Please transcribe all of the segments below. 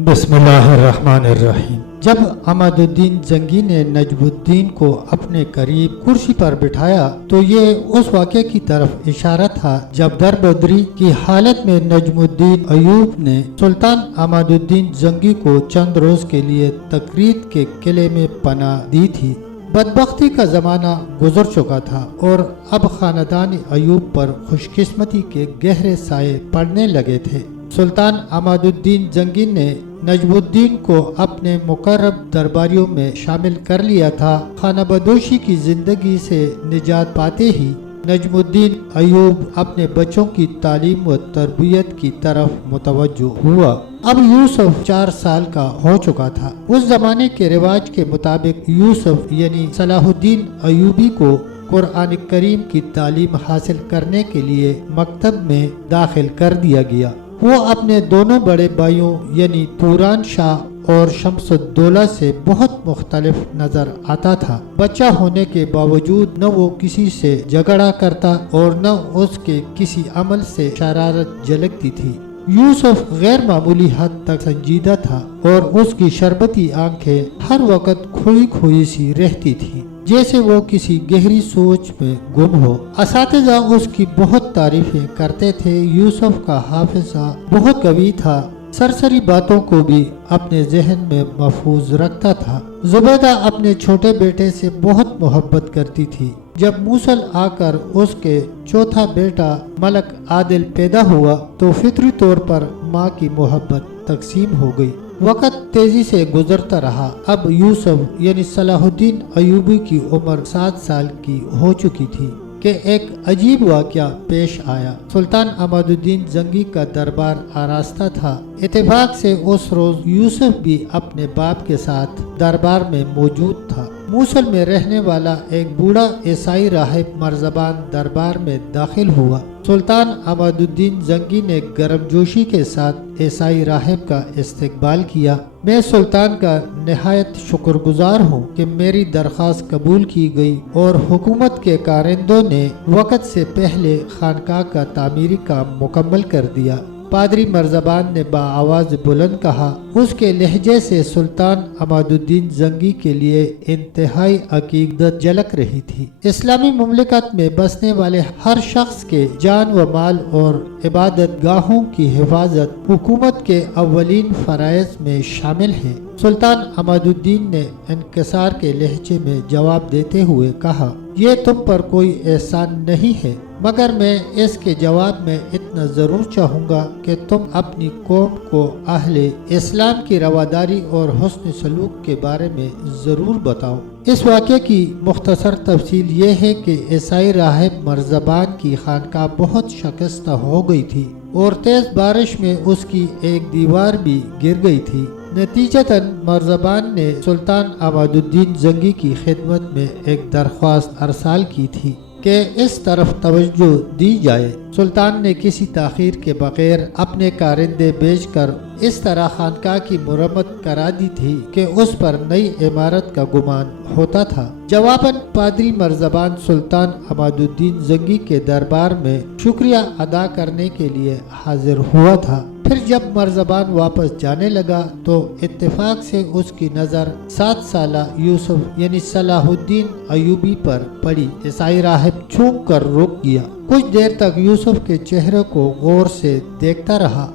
بسم اللہ الرحمن الرحیم۔ جب عماد الدین زنگی نے نجم الدین کو اپنے قریب کرسی پر بٹھایا تو یہ اس واقعے کی طرف اشارہ تھا جب در بدری کی حالت میں نجم الدین ایوب نے سلطان عماد الدین زنگی کو چند روز کے لیے تکریت کے قلعے میں پناہ دی تھی۔ بدبختی کا زمانہ گزر چکا تھا اور اب خاندان ایوب پر خوش قسمتی کے گہرے سائے پڑنے لگے تھے۔ سلطان عماد الدین زنگی نے نجم الدین کو اپنے مقرب درباریوں میں شامل کر لیا تھا۔ خانہ بدوشی کی زندگی سے نجات پاتے ہی نجم الدین ایوب اپنے بچوں کی تعلیم و تربیت کی طرف متوجہ ہوا۔ اب یوسف 4 سال کا ہو چکا تھا۔ اس زمانے کے رواج کے مطابق یوسف یعنی صلاح الدین ایوبی کو قرآن کریم کی تعلیم حاصل کرنے کے لیے مکتب میں داخل کر دیا گیا۔ وہ اپنے دونوں بڑے بھائیوں یعنی توران شاہ اور شمس الدولہ سے بہت مختلف نظر آتا تھا۔ بچہ ہونے کے باوجود نہ وہ کسی سے جھگڑا کرتا اور نہ اس کے کسی عمل سے شرارت جھلکتی تھی۔ یوسف غیر معمولی حد تک سنجیدہ تھا اور اس کی شربتی آنکھیں ہر وقت کھوئی کھوئی سی رہتی تھی، جیسے وہ کسی گہری سوچ میں گم ہو۔ اساتذہ اس کی بہت تعریفیں کرتے تھے۔ یوسف کا حافظہ بہت قوی تھا، سرسری باتوں کو بھی اپنے ذہن میں محفوظ رکھتا تھا۔ زبیدہ اپنے چھوٹے بیٹے سے بہت محبت کرتی تھی۔ جب موصل آ کر اس کے چوتھا بیٹا ملک عادل پیدا ہوا تو فطری طور پر ماں کی محبت تقسیم ہو گئی۔ وقت تیزی سے گزرتا رہا۔ اب یوسف یعنی صلاح الدین ایوبی کی عمر 7 سال کی ہو چکی تھی کہ ایک عجیب واقعہ پیش آیا۔ سلطان عماد الدین زنگی کا دربار آراستہ تھا۔ اتفاق سے اس روز یوسف بھی اپنے باپ کے ساتھ دربار میں موجود تھا۔ موصل میں رہنے والا ایک بوڑھا عیسائی راہب مرزبان دربار میں داخل ہوا۔ سلطان عماد الدین زنگی نے گرم جوشی کے ساتھ عیسائی راہب کا استقبال کیا۔ میں سلطان کا نہایت شکر گزار ہوں کہ میری درخواست قبول کی گئی اور حکومت کے کارندوں نے وقت سے پہلے خانقاہ کا تعمیری کام مکمل کر دیا۔ پادری مرزبان نے بآواز بلند کہا۔ اس کے لہجے سے سلطان عماد الدین زنگی کے لیے انتہائی عقیدت جھلک رہی تھی۔ اسلامی مملکت میں بسنے والے ہر شخص کے جان و مال اور عبادت گاہوں کی حفاظت حکومت کے اولین فرائض میں شامل ہے۔ سلطان عماد الدین نے انکسار کے لہجے میں جواب دیتے ہوئے کہا، یہ تم پر کوئی احسان نہیں ہے، مگر میں اس کے جواب میں اتنا ضرور چاہوں گا کہ تم اپنی قوم کو اہل اسلام کی رواداری اور حسن سلوک کے بارے میں ضرور بتاؤ۔ اس واقعے کی مختصر تفصیل یہ ہے کہ عیسائی راہب مرزبان کی خانقاہ بہت شکستہ ہو گئی تھی اور تیز بارش میں اس کی ایک دیوار بھی گر گئی تھی۔ نتیجتاً مرزبان نے سلطان عماد الدین زنگی کی خدمت میں ایک درخواست ارسال کی تھی کہ اس طرف توجہ دی جائے۔ سلطان نے کسی تاخیر کے بغیر اپنے کارندے بھیج کر اس طرح خانقاہ کی مرمت کرا دی تھی کہ اس پر نئی عمارت کا گمان ہوتا تھا۔ جواباً پادری مرزبان سلطان عماد الدین زنگی کے دربار میں شکریہ ادا کرنے کے لیے حاضر ہوا تھا۔ پھر جب مرزبان واپس جانے لگا تو اتفاق سے اس کی نظر 7 سالہ یوسف یعنی صلاح الدین ایوبی پر پڑی۔ عیسائی راہب چونک کر رک گیا۔ کچھ دیر تک یوسف کے چہرے کو غور سے دیکھتا رہا،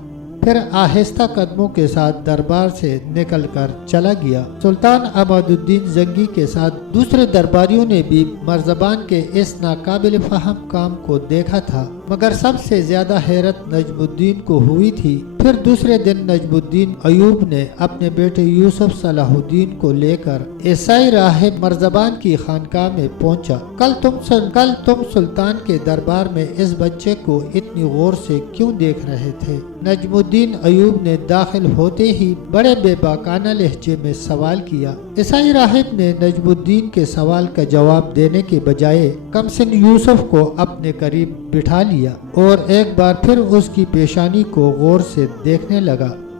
پھر آہستہ قدموں کے ساتھ دربار سے نکل کر چلا گیا۔ سلطان عماد الدین زنگی کے ساتھ دوسرے درباریوں نے بھی مرزبان کے اس ناقابل فہم کام کو دیکھا تھا، مگر سب سے زیادہ حیرت نجم الدین کو ہوئی تھی۔ پھر دوسرے دن نجم الدین ایوب نے اپنے بیٹے یوسف صلاح الدین کو لے کر عیسائی راہب مرزبان کی خانقاہ میں پہنچا۔ کل تم سلطان کے دربار میں اس بچے کو اتنی غور سے کیوں دیکھ رہے تھے؟ نجم الدین ایوب نے داخل ہوتے ہی بڑے بے باکانہ لہجے میں سوال کیا۔ عیسائی راہب نے نجم الدین کے سوال کا جواب دینے کے بجائے کمسن یوسف کو اپنے قریب بٹھا لیا اور ایک بار پھر اس کی پیشانی کو غور سے دیکھنے لگا۔